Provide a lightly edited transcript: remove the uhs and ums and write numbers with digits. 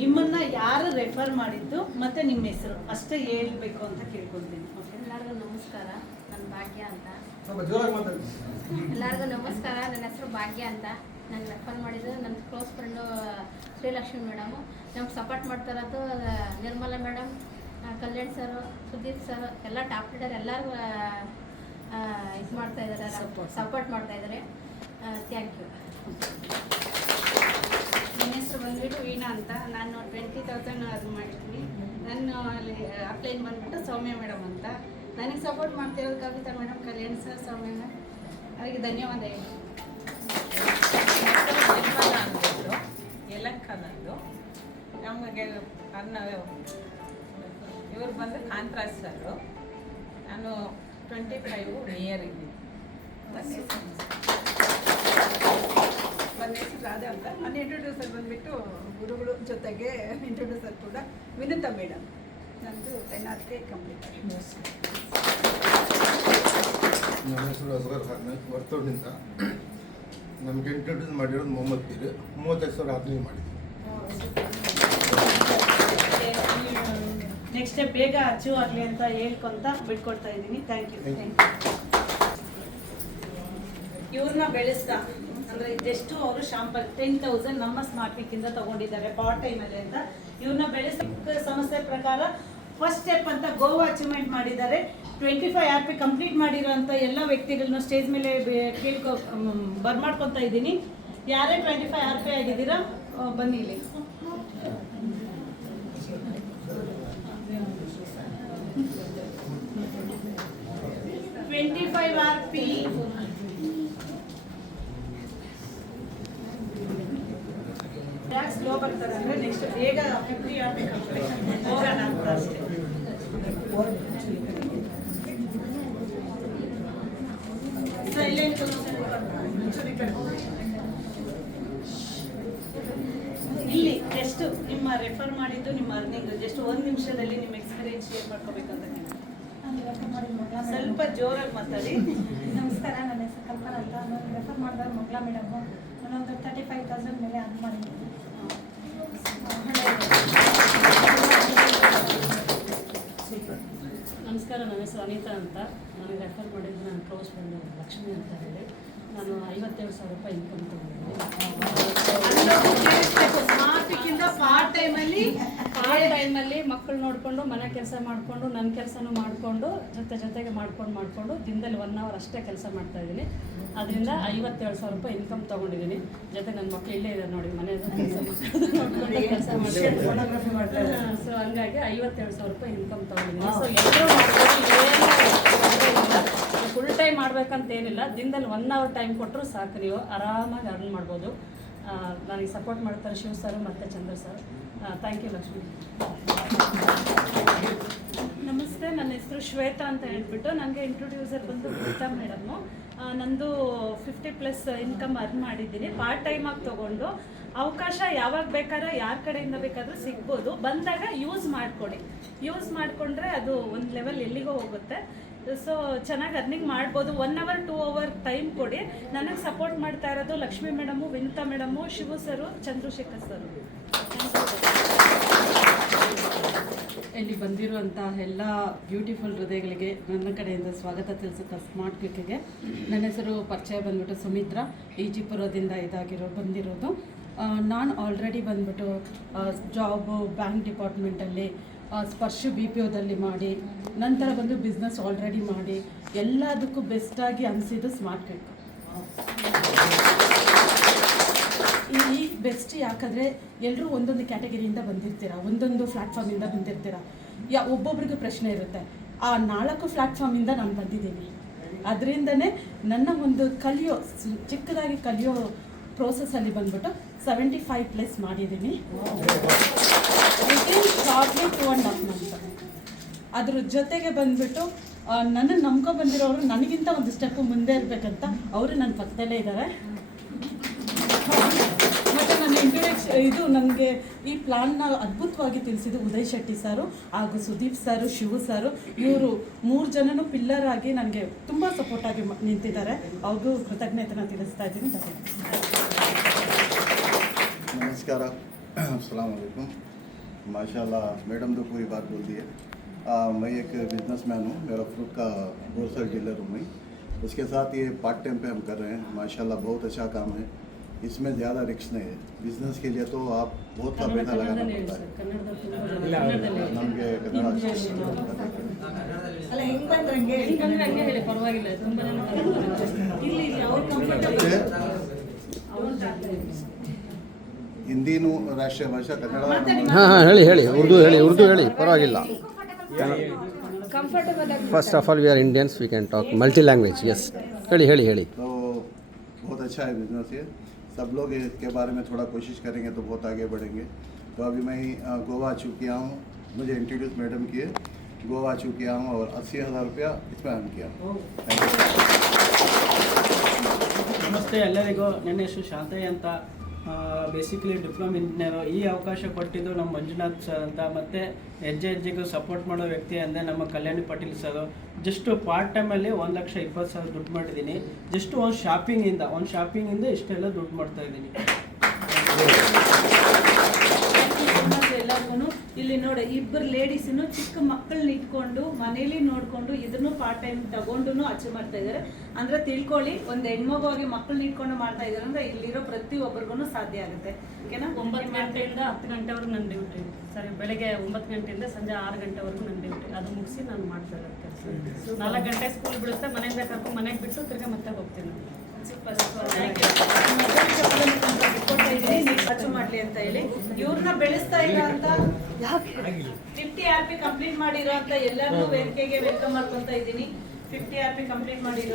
ನಿಮ್ಮನ್ನ ಯಾರು ರೆಫರ್ ಮಾಡಿದ್ದು ಮತ್ತೆ ನಿಮ್ಮ ಹೆಸರು ಅಷ್ಟೇ ಹೇಳ್ಬೇಕು ಅಂತ ಕೇಳ್ಕೊಳ್ತೀನಿ. ಎಲ್ಲರಿಗೂ ನಮಸ್ಕಾರ, ನನ್ನ ಭಾಗ್ಯ ಅಂತ. ಎಲ್ಲರಿಗೂ ನಮಸ್ಕಾರ, ನನ್ನ ಹೆಸರು ಭಾಗ್ಯ ಅಂತ. ನಂಗೆ ರೆಫರ್ ಮಾಡಿದ್ದು ನನ್ನ ಕ್ಲೋಸ್ ಫ್ರೆಂಡು ಶ್ರೀಲಕ್ಷ್ಮಿ ಮೇಡಮು. ನಮ್ಗೆ ಸಪೋರ್ಟ್ ಮಾಡ್ತಾ ಇರೋದು Nirmala madam, Kalyan sir, Sudeep sir, ಎಲ್ಲ ಟಾಪ್ ಲೀಡರ್ ಎಲ್ಲರೂ ಇದು ಮಾಡ್ತಾ ಇದ್ದಾರೆ, ಸಪೋರ್ಟ್ ಮಾಡ್ತಾ ಇದ್ದಾರೆ. Thank you. ನನ್ನ ಹೆಸರು ಬಂದುಬಿಟ್ಟು ವೀಣಾ ಅಂತ. ನಾನು 20,000 ಅದು ಮಾಡಿದ್ದೀನಿ. ನಾನು ಅಲ್ಲಿ ಅಪ್ಲೈನ್ ಬಂದುಬಿಟ್ಟು ಸೌಮ್ಯ ಮೇಡಮ್ ಅಂತ. ನನಗೆ ಸಪೋರ್ಟ್ ಮಾಡ್ತಿರೋದು ಕವಿತಾ ಮೇಡಮ್, ಕಲ್ಯಾಣ್ ಸರ್, ಸೌಮ್ಯ ಮೇಡಮ್, ಅವರಿಗೆ ಧನ್ಯವಾದ ಹೇಳಿ. ಅಂದ್ಬಿಟ್ಟು ಯಲಂಕನದ್ದು ನಮಗೆ ಅನ್ನ ಇವರು ಬಂದು ಕಾಂತರಾಜ್ ಸರು. ನಾನು 25 ನಿಯರ್ ಇದ್ದೀನಿ. ನನ್ನ ಹೆಸರು ರಾಧಾ ಅಂತ. ನನ್ನ ಇಂಟ್ರೊಡ್ಯೂಸರ್ ಬಂದುಬಿಟ್ಟು ಗುರುಗಳು ಜೊತೆಗೆ ಇಂಟ್ರೊಡ್ಯೂಸರ್ ಕೂಡ ವಿನುತಾ ಮೇಡಮ್. ನಂದು 10th ಕಂಪ್ಲೀಟ್. ನನ್ನ ಹೆಸರು ಅಸ್ಗರ್ ಖಾನ್, ವರ್ತೂರಿನಿಂದ. ನಮಗೆ ಇಂಟ್ರೊಡ್ಯೂಸ್ ಮಾಡಿರೋದು ಮೊಹಮ್ಮದ್ ಪೀರ್. 35,000 ಆದ್ಮೇಲೆ ಮಾಡಿದ್ವಿ. ನೆಕ್ಸ್ಟ್ ಬೇಗ ಅಚೀವ್ ಆಗಲಿ ಅಂತ ಹೇಳ್ಕೊಂತ ಬಿಟ್ಕೊಡ್ತಾ ಇದ್ದೀನಿ. Thank you. ಇವ್ರನ್ನ ಬೆಳೆಸ್ತಾ ಅಂದರೆ ಇದೆಷ್ಟು ಅವರು ಶಾಂಪಲ್ 10,000 ನಮ್ಮ ಸ್ಮಾರ್ಟ್ ಪಿಕ್ಕಿಂದ ತಗೊಂಡಿದ್ದಾರೆ ಪಾರ್ಟ್ ಟೈಮಲ್ಲಿ ಅಂತ. ಇವ್ರನ್ನ ಬೆಳೆಸೋ ಸಂಸ್ಥೆ ಪ್ರಕಾರ ಫಸ್ಟ್ ಸ್ಟೆಪ್ ಅಂತ ಗೋವಾ ಅಚೀವ್ಮೆಂಟ್ ಮಾಡಿದ್ದಾರೆ. 25 RP ಕಂಪ್ಲೀಟ್ ಮಾಡಿರೋಂಥ ಎಲ್ಲ ವ್ಯಕ್ತಿಗಳನ್ನ ಸ್ಟೇಜ್ ಮೇಲೆ ಬರ್ಮಾಡ್ಕೊತಾ ಇದ್ದೀನಿ. ಯಾರೇ 25 RP ಆಗಿದ್ದೀರಾ ಬನ್ನಿ ಇಲ್ಲಿ. RP ಸ್ಲೋ ಬರ್ತಾರೆ ಅಂದರೆ ನೆಕ್ಸ್ಟ್ ಬೇಗ 50 RP ಕಂಪ್ಲೀಷನ್ ಹೋಗೋಣ ಅಂತ ಅಷ್ಟೇ. ಇಲ್ಲಿ ಜಸ್ಟ್ ನಿಮ್ಮ ರೆಫರ್ ಮಾಡಿದ್ದು ನಿಮ್ಮ ಅರ್ನಿಂಗ್ ಜಸ್ಟ್ 1 ನಿಮಿಷದಲ್ಲಿ ನಿಮ್ಮ ಎಕ್ಸ್ಪೀರಿಯನ್ಸ್ ಶೇರ್ ಮಾಡ್ಕೋಬೇಕಂತ ಸ್ವಲ್ಪ ಜೋರಾಗಿ ಮಾತಾಡಿ. ನಮಸ್ಕಾರ, ನನ್ನ ಹೆಸರು ಕಲ್ಪನಾ ಅಂತ. ನಾನು ರೆಫರ್ ಮಾಡಿದಾಗ ಮಗಳ ಮೇಡಮು ನಾನೊಂದು 35,000 ಮೇಲೆ ಅರ್ನ್ ಮಾಡಿದ್ದೀನಿ. ನಮಸ್ಕಾರ, ನನ್ನ ಹೆಸರು ಅನಿತಾ ಅಂತ. ನನಗೆ ರೆಫರ್ ಮಾಡಿದ್ದು ನನ್ನ ಕ್ಲೋಸ್ ಫ್ರೆಂಡ್ ಲಕ್ಷ್ಮಿ ಅಂತ ಹೇಳಿ. ನಾನು 57,000 ರೂಪಾಯಿ ಇನ್ಕಮ್ ತಗೊಂಡಿದ್ದೀನಿ. ಪಾರ್ಟ್ ಟೈಮಲ್ಲಿ ಮಕ್ಕಳು ನೋಡಿಕೊಂಡು ಮನೆ ಕೆಲಸ ಮಾಡಿಕೊಂಡು ನನ್ನ ಕೆಲಸನೂ ಮಾಡಿಕೊಂಡು ಜೊತೆಗೆ ಮಾಡ್ಕೊಂಡು ದಿನದಲ್ಲಿ 1 hour ಅಷ್ಟೇ ಕೆಲಸ ಮಾಡ್ತಾಯಿದ್ದೀನಿ. ಅದರಿಂದ 57,000 ರೂಪಾಯಿ ಇನ್ಕಮ್ ತೊಗೊಂಡಿದ್ದೀನಿ. ಜೊತೆ ನನ್ನ ಮಕ್ಕಳು ಇಲ್ಲೇ ಇದ್ದಾರೆ ನೋಡಿ, ಮನೆಯದು ಕೆಲಸ ನೋಡ್ಕೊಂಡು ಕೆಲಸ ಮಾಡ್ತಾರೆ. ಸೊ ಹಂಗಾಗಿ 57,000 ರೂಪಾಯಿ ಇನ್ಕಮ್ ತೊಗೊಂಡಿದ್ದೀನಿ. ಸೊ ಎಲ್ಲರೂ ಫುಲ್ ಟೈಮ್ ಮಾಡ್ಬೇಕಂತ ಏನಿಲ್ಲ, ದಿನದಲ್ಲಿ 1 hour ಟೈಮ್ ಕೊಟ್ಟರು ಸಾಕು, ನೀವು ಆರಾಮಾಗಿ ಅರ್ನ್ ಮಾಡ್ಬೋದು. ನನಗೆ ಸಪೋರ್ಟ್ ಮಾಡ್ತಾರೆ ಶಿವ ಸರ್ ಮತ್ತು Chandra sir. Thank you Lakshmi. ನಮಸ್ತೆ, ನನ್ನ ಹೆಸರು ಶ್ವೇತಾ ಅಂತ ಹೇಳ್ಬಿಟ್ಟು. ನನಗೆ ಇಂಟ್ರೊಡ್ಯೂಸರ್ ಬಂದು ಗೀತಾ ಮೇಡಮ್ಮು. ನಂದು 50+ ಇನ್ಕಮ್ ಅರ್ನ್ ಮಾಡಿದ್ದೀನಿ. ಪಾರ್ಟ್ ಟೈಮಾಗಿ ತೊಗೊಂಡು ಅವಕಾಶ ಯಾವಾಗ ಬೇಕಾದ್ರೆ ಯಾರ ಕಡೆಯಿಂದ ಬೇಕಾದರೂ ಸಿಗ್ಬೋದು. ಬಂದಾಗ ಯೂಸ್ ಮಾಡಿಕೊಂಡ್ರೆ ಅದು ಒಂದು ಲೆವೆಲ್ ಎಲ್ಲಿಗೋ ಹೋಗುತ್ತೆ. ಸೊ ಚೆನ್ನಾಗಿ ಅರ್ನಿಂಗ್ ಮಾಡ್ಬೋದು. 1 hour 2 hour ಟೈಮ್ ಕೊಡಿ. ನನಗೆ ಸಪೋರ್ಟ್ ಮಾಡ್ತಾ ಇರೋದು ಲಕ್ಷ್ಮಿ ಮೇಡಮು, ವಿನುತಾ ಮೇಡಮು, ಶಿವು ಸರು, ಚಂದ್ರಶೇಖರ್ ಸರು. ಇಲ್ಲಿ ಬಂದಿರುವಂಥ ಎಲ್ಲ ಬ್ಯೂಟಿಫುಲ್ ಹೃದಯಗಳಿಗೆ ನನ್ನ ಕಡೆಯಿಂದ ಸ್ವಾಗತ ತಿಳಿಸುತ್ತಾ ಸ್ಮಾರ್ಟ್ ಕ್ವಿಕ್ಗೆ. ನನ್ನ ಹೆಸರು ಪರಿಚಯ ಬಂದ್ಬಿಟ್ಟು ಸುಮಿತ್ರಾ, ಈಜಿಪುರದಿಂದ ಬಂದಿರೋದು. ನಾನು ಆಲ್ರೆಡಿ ಬಂದ್ಬಿಟ್ಟು ಜಾಬು ಬ್ಯಾಂಕ್ ಡಿಪಾರ್ಟ್ಮೆಂಟಲ್ಲಿ, ಸ್ಪರ್ಶ BPOದಲ್ಲಿ ಮಾಡಿ, ನಂತರ ಬಂದು ಬಿಸ್ನೆಸ್ ಆಲ್ರೆಡಿ ಮಾಡಿ, ಎಲ್ಲದಕ್ಕೂ ಬೆಸ್ಟಾಗಿ ಅನಿಸಿದ್ದು ಸ್ಮಾರ್ಟ್ ಕ್ವಿಕ್. ಈ ಬೆಸ್ಟ್ ಯಾಕಂದರೆ ಎಲ್ಲರೂ ಒಂದೊಂದು ಕ್ಯಾಟಗರಿಯಿಂದ ಬಂದಿರ್ತೀರ, ಒಂದೊಂದು ಪ್ಲ್ಯಾಟ್ಫಾರ್ಮಿಂದ ಬಂದಿರ್ತೀರ. ಒಬ್ಬೊಬ್ರಿಗೆ ಪ್ರಶ್ನೆ ಇರುತ್ತೆ. ಆ 4 ಪ್ಲ್ಯಾಟ್ಫಾರ್ಮಿಂದ ನಾನು ಬಂದಿದ್ದೀನಿ. ಅದರಿಂದನೇ ನನ್ನ ಒಂದು ಚಿಕ್ಕದಾಗಿ ಕಲಿಯೋ ಪ್ರೋಸೆಸ್ಸಲ್ಲಿ ಬಂದ್ಬಿಟ್ಟು 75+ ಮಾಡಿದ್ದೀನಿ. Shortly 2.5 months. ಅದ್ರ ಜೊತೆಗೆ ಬಂದ್ಬಿಟ್ಟು ನನ್ನನ್ನು ನಂಬ್ಕೊಂಡ್ಬಂದಿರೋರು ನನಗಿಂತ ಒಂದು ಸ್ಟೆಪ್ ಮುಂದೆ ಇರಬೇಕಂತ ಅವರು ನನ್ನ ಪಕ್ಕದಲ್ಲೇ ಇದ್ದಾರೆ. ಮತ್ತು ನನ್ನ ನನಗೆ ಈ ಪ್ಲಾನ್ನ ಅದ್ಭುತವಾಗಿ ತಿಳಿಸಿದ್ದು ಉದಯ್ ಶೆಟ್ಟಿ ಸರು ಹಾಗೂ ಸುದೀಪ್ ಸರು, ಶಿವು ಸರು. ಇವರು 3 ಜನನೂ ಪಿಲ್ಲರ್ ಆಗಿ ನನಗೆ ತುಂಬ ಸಪೋರ್ಟಾಗಿ ನಿಂತಿದ್ದಾರೆ. ಅವ್ರಿಗೂ ಕೃತಜ್ಞತೆನ ತಿಳಿಸ್ತಾ ಇದ್ದೀನಿ. ನಮಸ್ಕಾರ, अस्सलाम वालेकुम। माशाल्लाह मैडम तो पूरी बात बोल दी है। मैं एक बिजनेसमैन हूँ, मेरा फ्रूट का होलसेल डीलर हूँ मैं। उसके साथ ये पार्ट टाइम पे हम कर रहे हैं। माशाल्लाह बहुत अच्छा काम है, इसमें ज़्यादा रिस्क नहीं है। बिजनेस के लिए तो आप बहुत सा पैसा लगाना पड़ता है। ನಮಗೆ ಕನ್ನಡ ಅಲ್ಲ ಹೆಂಗ್ ಬಂದ್ರೆ ಹಂಗೆ ಹೆಂಗಂದ್ರೆ ಹಂಗೆ ಹೇಳಿ, ಪರವಾಗಿಲ್ಲ. ತುಂಬ ಜನ ಇಲ್ಲಿ ಅವ್ರು ಕಂಫರ್ಟಬಲ್ ಹಿಂದಿನೂ ರಾಷ್ಟ್ರೀಯ ಭಾಷಾ ಕನ್ನಡ ಹಾಂ ಹಾಂ ಹೇಳಿ ಉರ್ದು ಹೇಳಿ ಪರವಾಗಿಲ್ಲ. First of all we are Indians, we can talk multi language. Yes ಹೇಳಿ. तो बहुत अच्छा है बिजनेस ये। सब लोग इसके बारे में थोड़ा कोशिश करेंगे तो बहुत आगे बढ़ेंगे। तो अभी मैं गोवा आ चुकिया हूँ, मुझे इंट्रोड्यूस मैडम किए, गोवा आ चुकिया हूँ और 80,000 रुपया इसमें अर्न किया। ನಮಸ್ತೆ ಎಲ್ಲರಿಗೂ. ನನ್ನ ಹೆಸರು ಶಾಂತಯ್ಯ ಅಂತ, ಬೇಸಿಕಲಿ ಡಿಪ್ಲೊಮಾ ಇಂಜಿನಿಯರು. ಈ ಅವಕಾಶ ಕೊಟ್ಟಿದ್ದು ನಮ್ಮ ಮಂಜುನಾಥ್ ಸರ್ ಅಂತ, ಮತ್ತು ಹೆಜ್ಜೆಗೂ ಸಪೋರ್ಟ್ ಮಾಡೋ ವ್ಯಕ್ತಿ ಅಂದರೆ ನಮ್ಮ ಕಲ್ಯಾಣಿ ಪಾಟೀಲ್ ಸರ್. ಜಸ್ಟ್ ಪಾರ್ಟ್ ಟೈಮಲ್ಲಿ 1,20,000 ದುಡ್ಡು ಮಾಡಿದ್ದೀನಿ. ಜಸ್ಟ್ ಒಂದು ಶಾಪಿಂಗಿಂದ ಇಷ್ಟೆಲ್ಲ ದುಡ್ಡು ಮಾಡ್ತಾಯಿದ್ದೀನಿ. ಎಲ್ಲರಿಗೂ ಇಲ್ಲಿ ನೋಡಿ, ಇಬ್ಬರು ಲೇಡೀಸನ್ನು ಚಿಕ್ಕ ಮಕ್ಕಳನ್ನ ಇಟ್ಕೊಂಡು ಮನೇಲಿ ನೋಡ್ಕೊಂಡು ಇದನ್ನು ಪಾರ್ಟ್ ಟೈಮ್ ತಗೊಂಡು ಅಚೀವ್ ಮಾಡ್ತಾ ಇದ್ದಾರೆ. ಅಂದ್ರೆ ತಿಳ್ಕೊಳ್ಳಿ, ಒಂದು ಹೆಣ್ಮಗುವಾಗಿ ಮಕ್ಕಳನ್ನ ಇಟ್ಕೊಂಡು ಮಾಡ್ತಾ ಇದ್ದಾರೆ ಅಂದ್ರೆ ಇಲ್ಲಿರೋ ಪ್ರತಿಯೊಬ್ಬರಿಗೂ ಸಾಧ್ಯ ಆಗುತ್ತೆ. ಓಕೆನಾ? 9 ಗಂಟೆಯಿಂದ 10 ಗಂಟೆವರೆಗೂ ನನ್ನ ಡ್ಯೂಟಿ. ಸರಿ, ಬೆಳಗ್ಗೆ 9 ಗಂಟೆಯಿಂದ ಸಂಜೆ 6 ಗಂಟೆವರೆಗೂ ನನ್ನ ಡ್ಯೂಟಿ. ಅದು ಮುಗಿಸಿ ನಾನು ಮಾಡ್ತಾ ಇರೋದು ಕೆಲಸ. 4 ಗಂಟೆ ಸ್ಕೂಲ್ ಬಿಡುತ್ತೆ, ಮನೆಯಿಂದ ಕರ್ಕೊಂಡು ಮನೆಗೆ ಬಿಟ್ಟು ತಿರ್ಗಿ ಮತ್ತೆ ಹೋಗ್ತೀನಿ. ಅಚೀವ್ ಮಾಡ್ಲಿ ಅಂತ ಹೇಳಿ ಇವ್ರನ್ನ ಬೆಳೆಸ್ತಾ ಇಲ್ಲ ಅಂತ 50 RP ಕಂಪ್ಲೀಟ್ ಮಾಡಿರೋ ಅಂತ ಎಲ್ಲರನ್ನೂ ವೇದಿಕೆಗೆ ವೆಲ್ಕಮ್ ಮಾಡ್ಕೊಂತ ಇದ್ದೀನಿ. 50 RP ಕಂಪ್ಲೀಟ್ ಮಾಡಿರೋ